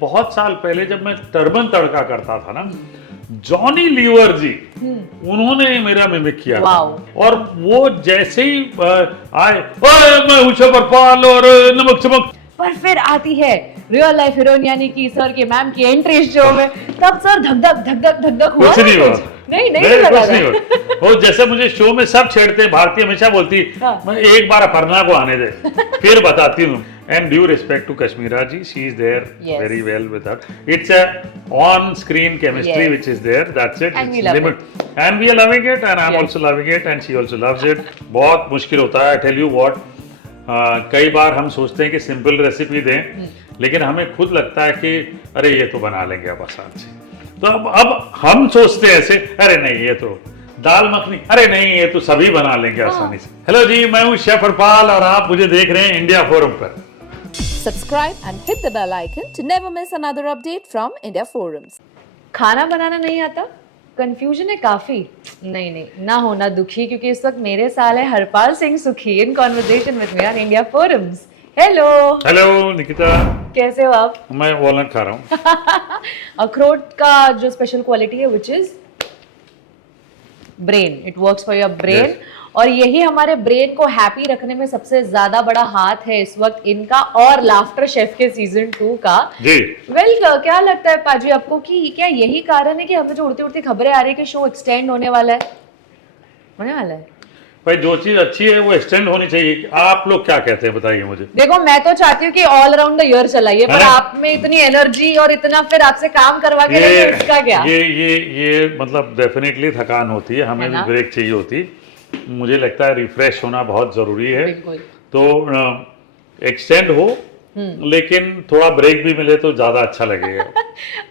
बहुत साल पहले जब मैं टर्बन तड़का करता था ना, जॉनी लीवर जी उन्होंने मेरा मिमिक किया था। और वो जैसे ही आए, ओए मैं हूं शफरपाल और नमक चमक, पर फिर आती है रियल लाइफ हीरोइन यानी कि सर की मैम की एंट्री शो में, तब सर धक धक धक धक धक धक हुआ कुछ नहीं हुआ, नहीं कुछ नहीं हुआ। वो जैसे मुझे शो में सब छेड़ते हैं, भारती हमेशा बोलती मैं एक बार अपर्णा को आने दे फिर बताती हूँ। And due respect to Kashmira ji, she is there very well with her. It's a on-screen chemistry which is there. That's it. And we love it. And we are loving it, and I'm also loving it, and she also loves it. बहुत मुश्किल होता है. I tell you what. कई बार हम सोचते हैं कि simple recipe दें, लेकिन हमें खुद लगता है कि अरे ये तो बना लेंगे अब आसान से। तो अब हम सोचते हैं ऐसे, अरे नहीं ये तो दाल मखनी, अरे नहीं ये तो सभी बना लेंगे आसानी से। हेलो जी, मैं हूँ शेफ हरपाल और आप मुझे देख रहे हैं इंडिया फोरम पर। Subscribe and hit the bell icon to never miss another update from India Forums. खाना बनाना नहीं आता? कंफ्यूजन है काफी। नहीं ना होना दुखी, क्योंकि इस वक्त मेरे साथ है हरपाल सिंह सुखी in conversation with me on India forums. Hello Nikita, कैसे हो आप? मैं वॉलनट खा रहा हूँ। अखरोट का जो स्पेशल क्वालिटी है which is brain, it works for your brain. और यही हमारे ब्रेन को हैप्पी रखने में सबसे ज्यादा बड़ा हाथ है इस वक्त इनका और लाफ्टर शेफ के सीजन 2 का। जी क्या लगता है पाजी आपको कि क्या यही कारण है कि हमें जो उड़ती उड़ती खबरें आ रही है कि शो एक्सटेंड होने वाला है? होने वाला है भाई, जो चीज अच्छी है वो एक्सटेंड होनी चाहिए। आप लोग क्या कहते हैं बताइए मुझे। देखो, मैं तो चाहती हूँ कि ऑल अराउंड द ईयर चलाइए, पर आप में इतनी एनर्जी और इतना फिर आपसे काम करवा के लेंगे, उसका क्या? ये मतलब डेफिनेटली थकान होती है, हमें भी ब्रेक चाहिए होती। मुझे लगता है रिफ्रेश होना बहुत जरूरी है। तो एक्सटेंड हो, लेकिन थोड़ा ब्रेक भी मिले तो ज्यादा अच्छा लगेगा।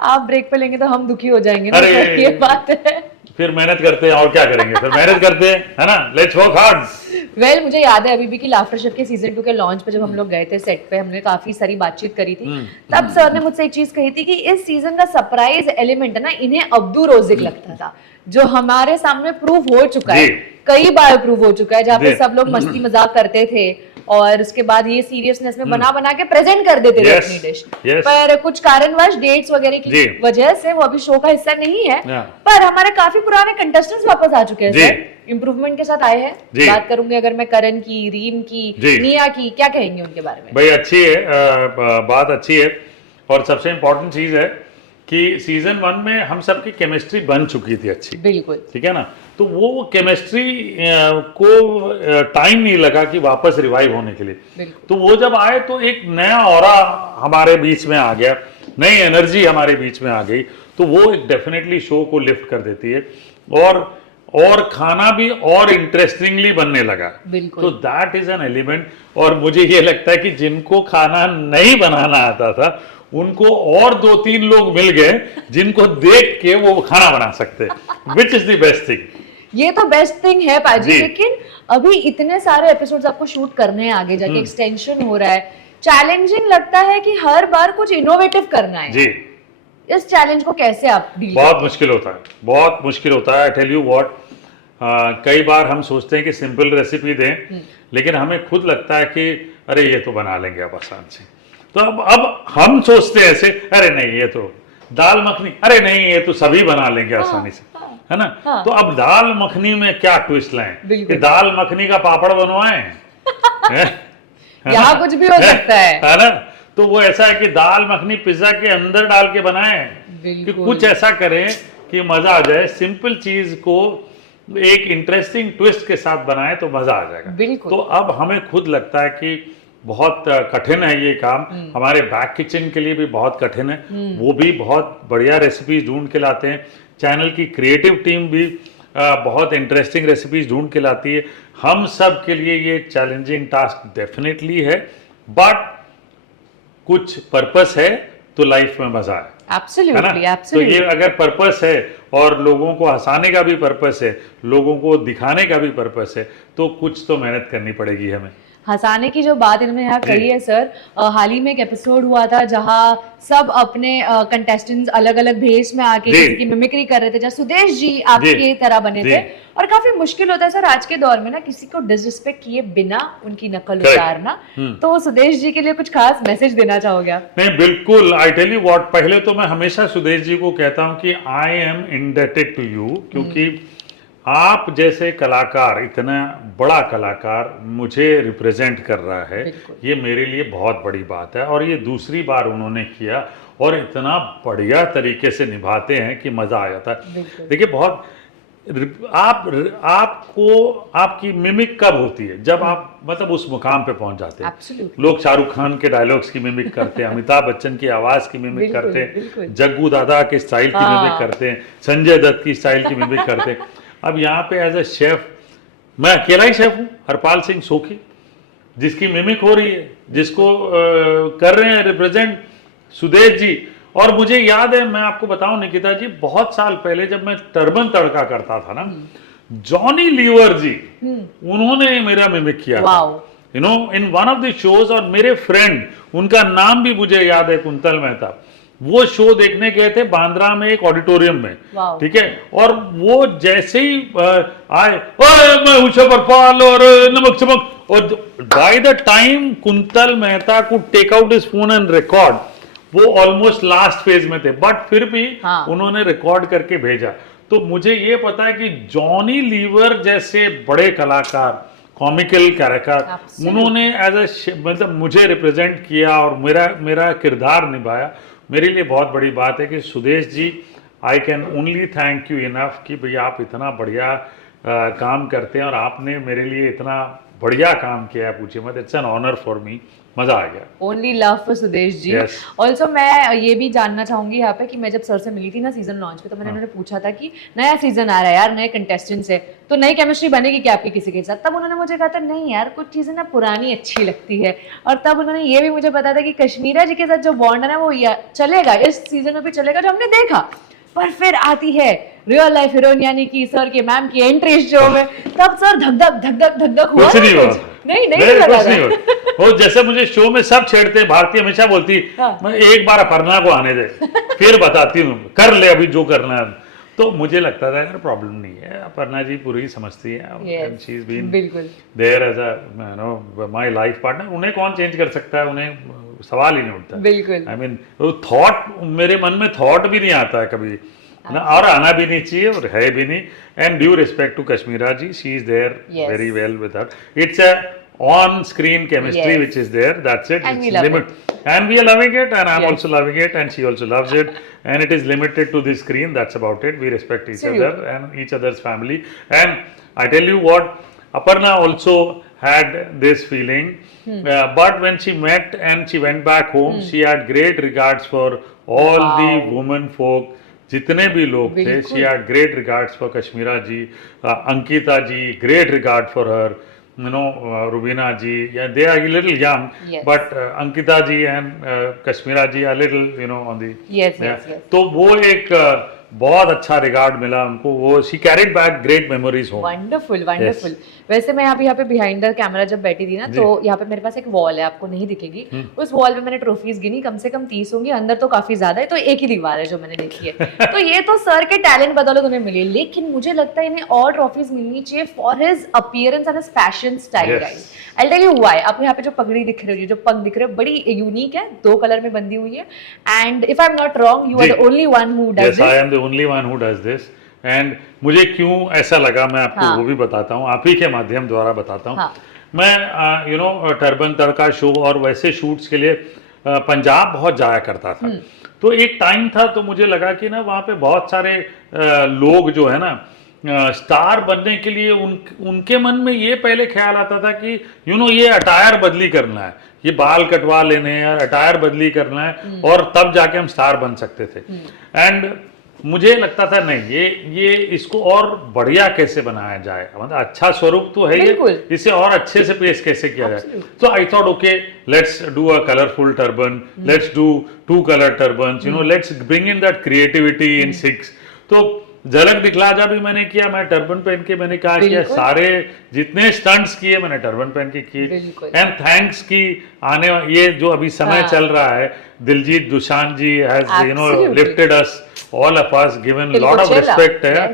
आप ब्रेक पे लेंगे तो हम दुखी हो जाएंगे ना, ये बात है। फिर मेहनत करते हैं और क्या करेंगे, फिर मेहनत करते हैं, है ना, लेट्स वर्क हार्ड। वेल, मुझे याद है अभी भी कि लाफ्टर शेफ के सीजन 2 के लॉन्च पे जब हम लोग गए थे सेट पे, हमने काफी सारी बातचीत करी थी। तब सर ने मुझसे एक चीज कही थी कि इस सीजन का सरप्राइज एलिमेंट है ना, इन्हें अब्दू रोजिक लगता था, जो हमारे सामने प्रूव हो चुका है, कई बार प्रूव हो चुका है, जहाँ पे सब लोग मस्ती मजाक करते थे और उसके बाद ये सीरियसनेस में बना बना के प्रेजेंट कर देते थे अपनी डिश। पर कुछ कारणवश डेट्स वगैरह की वजह से वो अभी शो का हिस्सा नहीं है, पर हमारे काफी पुराने कंटेस्टेंट्स वापस आ चुके हैं सर, इम्प्रूवमेंट के साथ आए हैं। बात करूंगी अगर मैं करण की, रीम की, निया की, क्या कहेंगे उनके बारे में? भाई अच्छी है, बात अच्छी है। और सबसे इम्पोर्टेंट चीज है कि सीजन 1 में हम सबकी केमिस्ट्री बन चुकी थी अच्छी, बिल्कुल, ठीक है ना। तो वो केमिस्ट्री को टाइम नहीं लगा कि वापस रिवाइव होने के लिए। तो वो जब आए तो एक नया ऑरा हमारे बीच में आ गया, नई एनर्जी हमारे बीच में आ गई, तो वो एक डेफिनेटली शो को लिफ्ट कर देती है और खाना भी और इंटरेस्टिंगली बनने लगा। तो दैट इज एन एलिमेंट। और मुझे ये लगता है कि जिनको खाना नहीं बनाना आता था उनको और 2-3 लोग मिल गए जिनको देख के वो खाना बना सकते, which is the best thing. ये तो बेस्ट थिंग है पाजी, लेकिन अभी इतने सारे एपिसोड्स आपको शूट करने हैं, आगे जाके एक्सटेंशन हो रहा है, चैलेंजिंग लगता है कि हर बार कुछ इनोवेटिव करना है जी। इस चैलेंज को कैसे आप डील? बहुत मुश्किल होता है, बहुत मुश्किल होता है। आई टेल यू व्हाट, कई बार हम सोचते हैं कि सिंपल रेसिपी दें, लेकिन हमें खुद लगता है कि अरे ये तो बना लेंगे अब आसान से। तो अब हम सोचते हैं ऐसे, अरे नहीं ये तो दाल मखनी, अरे नहीं ये तो सभी बना लेंगे आसानी से, है ना। तो अब दाल मखनी में क्या ट्विस्ट लाएं कि दाल मखनी का पापड़ बनवाएं? यहाँ कुछ भी हो सकता है ना। तो वो ऐसा है कि दाल मखनी पिज्जा के अंदर डाल के बनाएं, कि कुछ ऐसा करें कि मजा आ जाए। सिंपल चीज को एक इंटरेस्टिंग ट्विस्ट के साथ बनाएं तो मजा आ जाएगा। तो अब हमें खुद लगता है कि बहुत कठिन है ये काम, हमारे बैक किचन के लिए भी बहुत कठिन है। वो भी बहुत बढ़िया रेसिपीज ढूंढ के लाते हैं, चैनल की क्रिएटिव टीम भी बहुत इंटरेस्टिंग रेसिपीज ढूंढ के लाती है। हम सब के लिए ये चैलेंजिंग टास्क डेफिनेटली है, बट कुछ पर्पस है तो लाइफ में मजा है। Absolutely, तो ये अगर पर्पस है और लोगों को हंसाने का भी पर्पस है, लोगों को दिखाने का भी पर्पस है, तो कुछ तो मेहनत करनी पड़ेगी हमें। हंसाने की जो बात इन्होंने यहाँ कही है सर, हाल ही में एक एपिसोड हुआ था जहाँ सब अपने कंटेस्टेंट्स अलग अलग भेष में आके जी। किसी की मिमिक्री कर रहे थे, जहाँ सुदेश जी आपके जी। तरह बने जी। थे, और काफी मुश्किल होता है सर आज के दौर में ना किसी को डिसरिस्पेक्ट किए बिना उनकी नकल Correct. उतारना। तो सुदेश जी के लिए कुछ खास मैसेज देना चाहोगे आप? नहीं, बिल्कुल। आई टेल यू व्हाट, पहले तो मैं हमेशा सुदेश जी को कहता हूं कि I am indebted to you, क्योंकि आप जैसे कलाकार, इतना बड़ा कलाकार मुझे रिप्रेजेंट कर रहा है, ये मेरे लिए बहुत बड़ी बात है। और ये दूसरी बार उन्होंने किया और इतना बढ़िया तरीके से निभाते हैं कि मजा आ जाता है। देखिए, बहुत आपको आपकी मिमिक कब होती है? जब आप मतलब उस मुकाम पे पहुंच जाते हैं। Absolutely. लोग शाहरुख खान के डायलॉग्स की मिमिक करते हैं, अमिताभ बच्चन की आवाज की मिमिक करते हैं, जग्गू दादा के स्टाइल की मिमिक करते हैं, संजय दत्त की स्टाइल की मिमिक करते हैं। अब यहाँ पे एज ए शेफ मैं अकेला ही शेफ हूँ, हरपाल सिंह सोखी, जिसकी मिमिक हो रही है, जिसको कर रहे हैं रिप्रेजेंट सुदेश जी। और मुझे याद है, मैं आपको बताऊं निकिता जी, बहुत साल पहले जब मैं टर्बन तड़का करता था ना, जॉनी लीवर जी उन्होंने मेरा मिमिक किया था, you know, in one of the shows. और मेरे फ्रेंड, उनका नाम भी मुझे याद है, कुंतल मेहता, वो शो देखने गए थे बांद्रा में एक ऑडिटोरियम में, ठीक है। और वो जैसे ही आए, मैं हूं शबरपाल और नमक चमक, और by the time Kuntal Mehta को take out his phone and record, वो ऑलमोस्ट लास्ट फेज में थे, बट फिर भी उन्होंने रिकॉर्ड करके भेजा। तो मुझे ये पता है कि जॉनी लीवर जैसे बड़े कलाकार, कॉमिकल कैरेक्टर, उन्होंने एज ए मतलब मुझे रिप्रेजेंट किया और मेरा किरदार निभाया। मेरे लिए बहुत बड़ी बात है कि Sudesh ji, I can only thank you enough कि भैया आप इतना बढ़िया काम करते हैं और आपने मेरे लिए इतना बढ़िया काम किया है, पूछिए मत। It's an honour for me, मजा आ गया। Only love for Sudesh ji. Also मैं ये भी जानना चाहूंगी यहाँ पे कि मैं जब सर से मिली थी ना सीजन लॉन्च पे, तो मैंने उन्होंने पूछा था कि नया सीजन आ रहा है यार, नए कंटेस्टेंट्स है, तो नई केमिस्ट्री बनेगी क्या आपकी किसी के साथ? तब उन्होंने मुझे कहा था नहीं यार, कुछ चीजें ना पुरानी अच्छी लगती है। और तब उन्होंने ये भी मुझे बताया था कि कश्मीरा जी के साथ जो बॉन्ड है ना वो चलेगा, इस सीजन में भी चलेगा, जो हमने देखा। पर फिर आती है रियल लाइफ हीरोइन यानी कि सर के मैम की एंट्री शो में, तब सर धक हुआ। कुछ नहीं हुआ, नहीं लगा कुछ नहीं हुआ। वो जैसे मुझे शो में सब छेड़ते हैं, भारती हमेशा बोलती मैं एक बार अपर्णा को आने दे, फिर बताती हूँ, कर ले अभी जो करना है। तो मुझे लगता था यार प्रॉब्लम नहीं है, अपर्णा जी पूरी समझती है, and she is been there as a you know my life partner. उन्हें कौन चेंज कर सकता है? उन्हें सवाल ही नहीं उठता। बिल्कुल। आई मीन थॉट, मेरे मन में थॉट भी नहीं आता है कभी ना, और आना भी नहीं चाहिए और है भी नहीं। And due respect to Kashmira ji, she is there very well with her. It's a on screen chemistry which is there, that's it. And it's we love limit it. And we are loving it, and I'm also loving it, and she also loves it, and it is limited to the screen. That's about it. We respect each other and each other's family. And I tell you what, Aparna also had this feeling, but when she met and she went back home, she had great regards for all the women folk, जितने भी लोग थे. She had great regards for Kashmira ji, Ankita ji, great regard for her. You know, Rubina ji, yeah, they are a little young, but Ankita ji and Kashmira ji are little, you know, on the yes. तो वो एक बहुत अच्छा regard मिला उनको, वो she carried back great memories home. Wonderful wonderful. वैसे मैं यहाँ पे बिहाइंड द कैमरा जब बैठी थी ना, तो यहाँ पे मेरे पास एक वॉल है, आपको नहीं दिखेगी, उस वॉल पे मैंने ट्रॉफीज गिनी, कम से कम 30 होंगी, अंदर तो काफी ज्यादा है, तो एक ही दीवार है जो मैंने देखी है। तो ये तो सर के टैलेंट बदौलत उन्हें मिली, लेकिन मुझे लगता है इन्हें और ट्रॉफीज मिलनी चाहिए for his appearance and his fashion style guys. I tell you why. आपको यहाँ पे जो पगड़ी दिख रही है, जो पग दिख रहे हैं, बड़ी यूनिक है, 2 कलर में बंधी हुई है, and if I am not wrong you are the only one who does this. Yes, I am the only one who does this. And मुझे क्यों ऐसा लगा मैं आपको वो भी बताता हूँ, आप ही के माध्यम द्वारा बताता हूँ। मैं you know turban tadka show और वैसे शूट्स के लिए पंजाब बहुत जाया करता था। तो एक टाइम था, तो मुझे लगा कि ना वहाँ पे बहुत सारे लोग जो है ना स्टार बनने के लिए उनके मन में ये पहले ख्याल आता था कि यू नो ये अटायर बदली करना है, ये बाल कटवा लेने हैं, अटायर बदली करना है, और तब जाके हम स्टार बन सकते थे। एंड मुझे लगता था नहीं, ये इसको और बढ़िया कैसे बनाया जाए, मतलब अच्छा स्वरूप तो है ये, इसे और अच्छे से पेश कैसे किया जाए। तो I thought okay, let's do a colourful turban, let's do 2 color turbans, you know, let's bring in that creativity in 6। तो झलक दिखला जा भी मैंने किया, मैं टर्बन पहन के मैंने कहा किया, सारे जितने स्टंट्स किए मैंने टर्बन पहन के किए। एंड थैंक्स की आने ये जो अभी समय चल रहा है, Diljit Dosanjh ji has you know lifted us all of us, given lot of respect है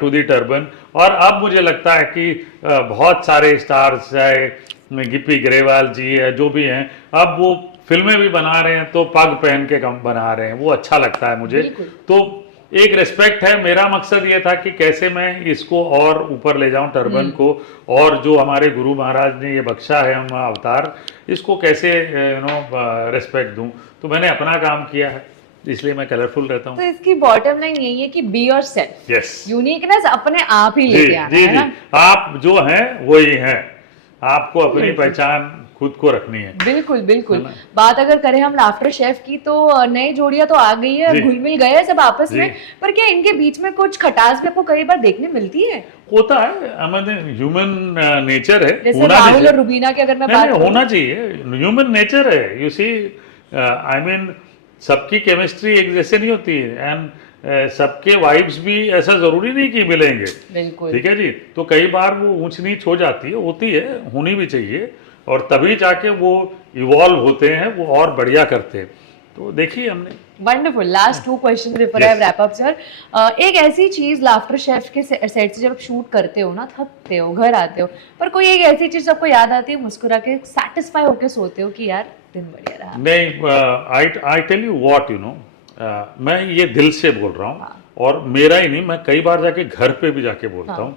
टू द टर्बन। और अब मुझे लगता है कि बहुत सारे स्टार्स चाहे गिप्पी ग्रेवाल जी है जो भी हैं, अब वो फिल्में भी बना रहे हैं तो पग पहन के कम बना रहे हैं, वो अच्छा लगता है मुझे। तो एक रिस्पेक्ट है। मेरा मकसद ये था कि कैसे मैं इसको और ऊपर ले जाऊं टर्बन को, और जो हमारे गुरु महाराज ने ये बख्शा है हम अवतार, इसको कैसे यू नो रिस्पेक्ट दूं। तो मैंने अपना काम किया है, इसलिए मैं कलरफुल रहता हूँ। तो इसकी बॉटम लाइन यही है कि be your self, yes, uniqueness अपने आप ही लेके आना है ना। आप जो हैं वही हैं, आपको अपनी पहचान खुद को रखनी है। बिल्कुल बिल्कुल। बात अगर करें हम लाफ्टर शेफ की, तो नई जोड़ियां तो आ गई है, घुल मिल गए हैं सब आपस में, पर क्या इनके बीच में कुछ खटास भी आपको कई बार देखने मिलती है? होता है, हमारे ह्यूमन नेचर है, जैसे राहुल और रुबीना की अगर मैं बात करूं, होना चाहिए, ह्यूमन नेचर है। यू सी आई मीन सबकी केमिस्ट्री एक जैसे नहीं होती है, एंड सबके वाइब्स भी ऐसा जरूरी नहीं कि मिलेंगे। बिल्कुल, ठीक है जी। तो कई बार वो ऊंच नीच हो जाती है, होती है, होनी भी चाहिए, और तभी जाके वो इवॉल्व होते हैं, वो और बढ़िया करते हैं। तो देखिए हमने। Wonderful. Last 2 question before I wrap up sir. एक ऐसी चीज लाफ्टर शेफ के सेट से जब आप शूट करते हो ना, थकते हो, घर आते हो, पर कोई एक ऐसी चीज आपको याद आती है, मुस्कुरा के सेटिस्फाई होके सोते हो कि यार दिन बढ़िया रहा? नहीं, I tell you what, you know, मैं ये दिल से बोल रहा हूँ, और मेरा ही नहीं, मैं कई बार जाके घर पे भी जाके बोलता हूँ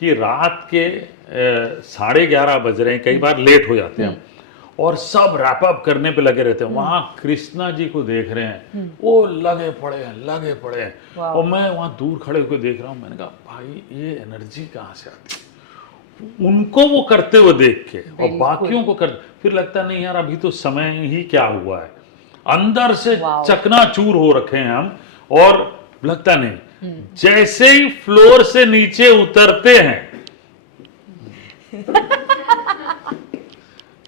कि रात के 11:30 बज रहे हैं, कई बार लेट हो जाते हैं, और सब रैप अप करने पे लगे रहते हैं। वहां कृष्णा जी को देख रहे हैं, वो लगे पड़े हैं, और मैं वहां दूर खड़े होकर देख रहा हूँ। मैंने कहा भाई ये एनर्जी कहाँ से आती है? उनको वो करते हुए देख के, और बाकियों को कर, फिर लगता नहीं यार अभी तो समय ही क्या हुआ है, अंदर से चकनाचूर हो रखे हैं हम, और लगता नहीं। जैसे ही फ्लोर से नीचे उतरते हैं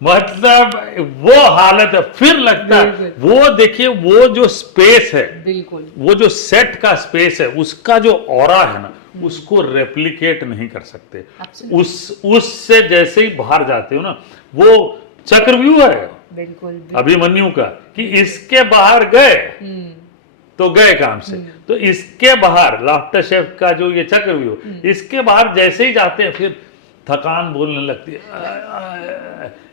मतलब वो हालत है, फिर लगता है वो देखिए, वो जो स्पेस है, बिल्कुल वो जो सेट का स्पेस है, उसका जो ऑरा है ना, उसको रेप्लिकेट नहीं कर सकते। उससे जैसे ही बाहर जाते हो ना, वो चक्रव्यूह है बिल्कुल अभिमन्यु का, कि इसके बाहर गए तो गए काम से। तो इसके बाहर लाफ्टर शेफ का जो ये चक्रव्यूह, इसके बाहर जैसे ही जाते हैं फिर थकान बोलने लगती है।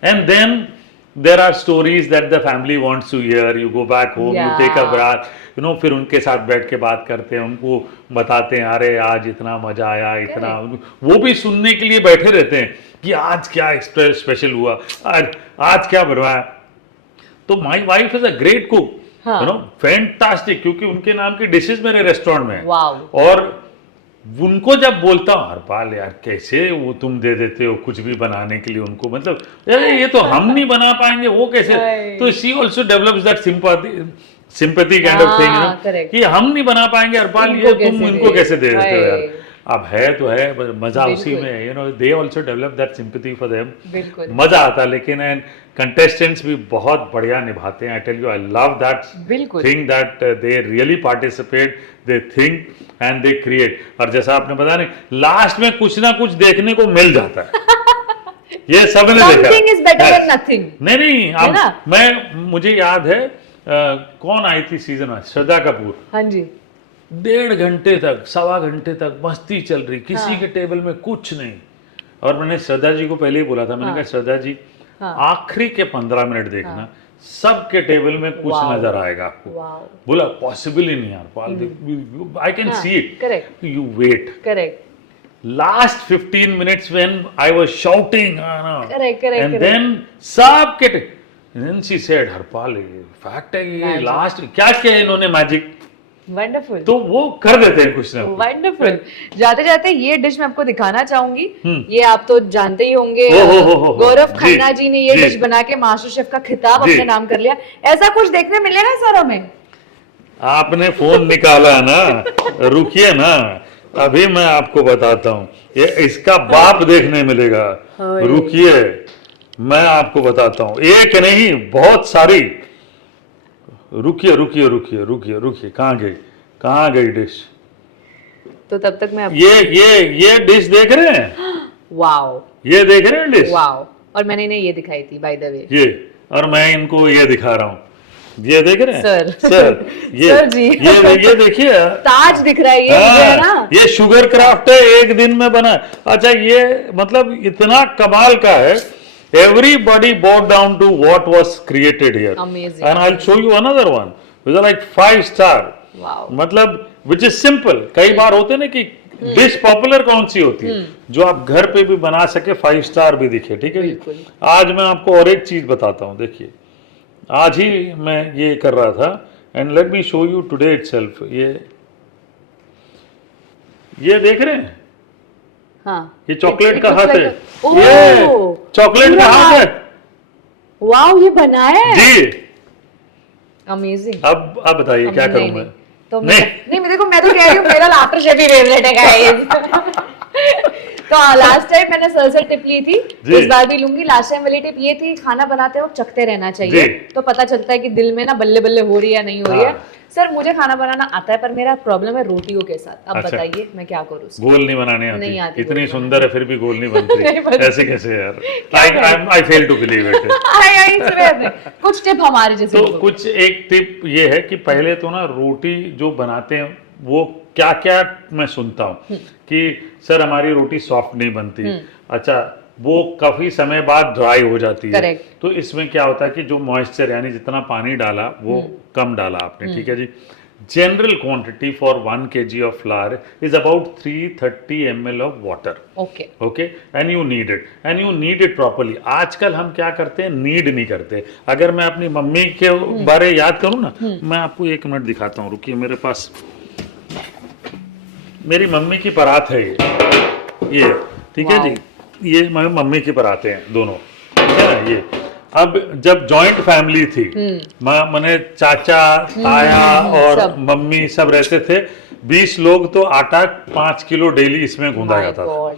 And then there are stories that the family wants to hear, you go back home, you take a breath, you know, फिर उनके साथ बैठ के बात करते हैं, उनको बताते हैं अरे आज इतना मजा आया, इतना, वो भी सुनने के लिए बैठे रहते हैं कि आज क्या स्पेशल हुआ, आज क्या बनवाया। तो my wife is a great cook, you know, fantastic, क्योंकि उनके नाम की डिशेज मेरे रेस्टोरेंट में है। और उनको जब बोलता हूँ हरपाल यार कैसे वो तुम दे देते हो कुछ भी बनाने के लिए उनको, मतलब यार ये तो हम नहीं बना पाएंगे, वो कैसे, तो she also develops that sympathy kind of thing, कि हम नहीं बना पाएंगे हरपाल, ये तुम इनको कैसे दे देते हो यार। अब है तो है, मजा उसी में है, you know, they also develop that sympathy for them, मजा आता है। लेकिन एंड कंटेस्टेंट्स भी बहुत बढ़िया निभाते हैं। I tell you, I love that thing that they really participate, they think and they create. और जैसा आपने बताया नहीं, लास्ट में कुछ ना कुछ देखने को मिल जाता है। ये सबने देखा। नहीं, मुझे याद है कौन आई थी सीजन में, श्रद्धा कपूर। हाँ जी। 1.5 घंटे तक, 1.25 घंटे तक मस्ती चल रही, किसी के टेबल में कुछ नहीं। और मैंने श्रद्धा जी को पहले ही बोला था, मैंने कहा श्रद्धा जी आखिरी के 15 मिनट देखना, सबके टेबल में कुछ नजर आएगा आपको। बोला पॉसिबल ही नहीं यार, I can see it, you wait. Correct. Last 15 minutes when I was shouting, and then सबके, then she said Harpal fact है ये लास्ट क्या किया इन्होंने मैजिक। वंडरफुल। तो वो कर देते हैं कुछ ना कुछ। वंडरफुल। जाते जाते ये डिश मैं आपको दिखाना चाहूंगी, ये आप तो जानते ही होंगे, गौरव खन्ना जी ने ये डिश बना के मास्टर शेफ का खिताब अपने नाम कर लिया। ऐसा कुछ देखने मिलेगा सर हमें? आपने फोन निकाला ना, रुकिए ना, अभी मैं आपको बताता हूँ, ये इसका बाप देखने मिलेगा, रुकिए मैं आपको बताता हूँ। एक नहीं बहुत सारी, रुकिए रुकिए रुकिए रुकिए रुकिए, कहाँ गई डिश? तो तब तक मैं ये डिश देख रहे हैं, वाओ, ये देख रहे हैं डिश, वाओ। और मैंने इन्हें ये दिखाई थी बाय द वे, ये, और मैं इनको ये दिखा रहा हूँ, ये देख रहे हैं सर ये सर जी, ये देखिए ताज दिख रहा है ये मुझे, है ना। ये शुगर क्राफ्ट है, एक दिन में बना। अच्छा, ये मतलब इतना कमाल का है, everybody bowed down to what was created here. Amazing. And I'll show you another one which is like 5 star. Wow. मतलब which is simple. कई बार होते ना कि डिश पॉपुलर कौन सी होती है जो आप घर पे भी बना सके, 5 स्टार भी दिखे, ठीक है जी। आज मैं आपको और एक चीज बताता हूँ, देखिए आज ही मैं ये कर रहा था, and let me show you today itself. ये देख रहे हैं, हाँ, ये चॉकलेट का हाथ है, ओह, ये चॉकलेट का हाथ है, वाओ, ये बनाया है जी। अमेजिंग। अब बताइए क्या करूं मैं? तो नहीं, देखो मैं तो कह रही हूँ मेरा लाफ्टर शेफ ही फेवरेट है गाइस। तो लास्ट टाइम मैंने सर से टिप ली थी, इस बार भी लूंगी। लास्ट टाइम वाली टिप ये थी, खाना बनाते वक्त चखते रहना चाहिए, तो पता चलता है कि दिल में ना बल्ले बल्ले हो रही है नहीं हो रही है। सर मुझे खाना बनाना आता है, पर मेरा प्रॉब्लम है रोटियों के साथ। अब बताइए मैं क्या करूँ? गोल नहीं बनाने नहीं आती, इतनी सुंदर है फिर भी गोल नहीं बनती। ऐसे कैसे यार? I fail to believe it। कुछ टिप हमारे जैसे। तो कुछ एक टिप ये है कि पहले तो ना रोटी जो बनाते हैं वो क्या क्या मैं सुनता हूँ कि सर हमारी रोटी सॉफ्ट नहीं बनती, अच्छा वो काफी समय बाद ड्राई हो जाती है। Correct. तो इसमें क्या होता है कि जो मॉइस्चर यानी जितना पानी डाला वो कम डाला आपने, ठीक है जी। General quantity for 1 kg of flour is about 330 ml of water. Okay, and you need it properly. आजकल हम क्या करते हैं, नीड नहीं करते। अगर मैं अपनी मम्मी के बारे याद करूं ना, मैं आपको 1 मिनट दिखाता हूँ, रुकिए। मेरे पास मेरी मम्मी की परात है ये ठीक है जी। ये मेरी मम्मी की पराते हैं दोनों, ठीक है ना। ये अब जब जॉइंट फैमिली थी, मैंने चाचा, ताया और मम्मी सब रहते थे, 20 लोग, तो आटा 5 किलो डेली इसमें गूंदा जाता था।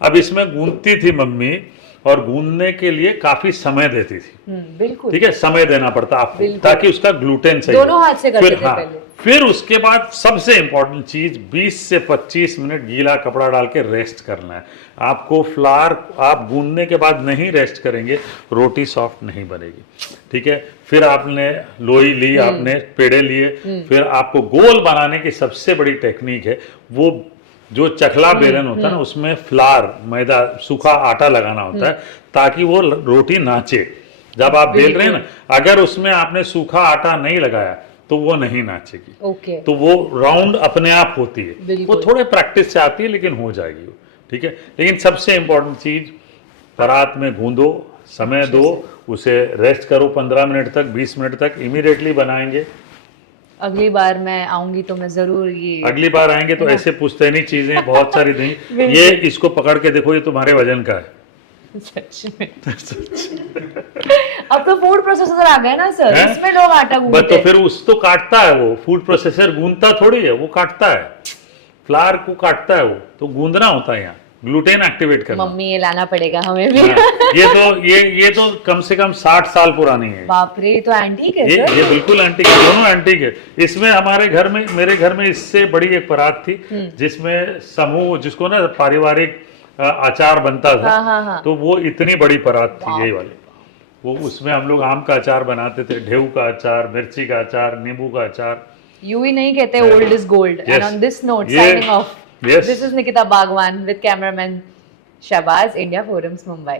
अब इसमें गूंदती थी मम्मी, और गूंदने के लिए काफी समय देती थी, बिल्कुल, ठीक है, समय देना पड़ता आपको ताकि उसका ग्लूटेन सही। दोनों हाथ से करते थे पहले। फिर उसके बाद सबसे इंपॉर्टेंट चीज, 20 से 25 मिनट गीला कपड़ा डाल के रेस्ट करना है आपको। फ्लावर आप गूंदने के बाद नहीं रेस्ट करेंगे, रोटी सॉफ्ट नहीं बनेगी, ठीक है। फिर आपने लोई ली, आपने पेड़े लिए, फिर आपको गोल बनाने की सबसे बड़ी टेक्निक है, वो जो चकला बेलन होता है ना, उसमें फ्लावर, मैदा, सूखा आटा लगाना होता है ताकि वो रोटी नाचे। जब आप बेल रहे हैं ना, अगर उसमें आपने सूखा आटा नहीं लगाया तो वो नहीं नाचेगी। तो वो राउंड अपने आप होती है, वो थोड़े प्रैक्टिस से आती है लेकिन हो जाएगी वो, ठीक है। लेकिन सबसे इंपॉर्टेंट चीज, परात में गूंदो, समय दो, उसे रेस्ट करो 15 मिनट तक, 20 मिनट तक, इमीडिएटली बनाएंगे। अगली बार मैं आऊंगी तो मैं जरूर ये, अगली बार आएंगे तो ऐसे पूछते नहीं, चीजें बहुत सारी नहीं। ये इसको पकड़ के देखो, ये तुम्हारे वजन का है। सच में। अब तो फूड प्रोसेसर आ गए ना सर, इसमें लोग आटा गूंथते हैं। तो फिर उस तो काटता है वो, फूड प्रोसेसर गूंदता थोड़ी है, वो काटता है, फ्लावर को काटता है वो, तो गूंदना होता है यहाँ, ग्लूटेन एक्टिवेट करना। मम्मी ये लाना पड़ेगा हमें भी। ये तो कम से कम 60 साल पुरानी है। बाप रे, ये तो एंटीक है सर। ये बिल्कुल एंटीक है, दोनों एंटीक है। इसमें हमारे घर में, मेरे घर में इससे बड़ी एक परात थी जिसमें समूह, जिसको ना पारिवारिक अचार बनता था। हाँ। तो वो इतनी बड़ी परात थी, यही वाली। वो उसमें हम लोग आम का अचार बनाते थे, ढेऊ का अचार, मिर्ची का अचार, नींबू का अचार। यू ही नहीं कहते old is gold. And on this note, signing off, this is Nikita Bagwan with cameraman Shahbaz, India forums, Mumbai.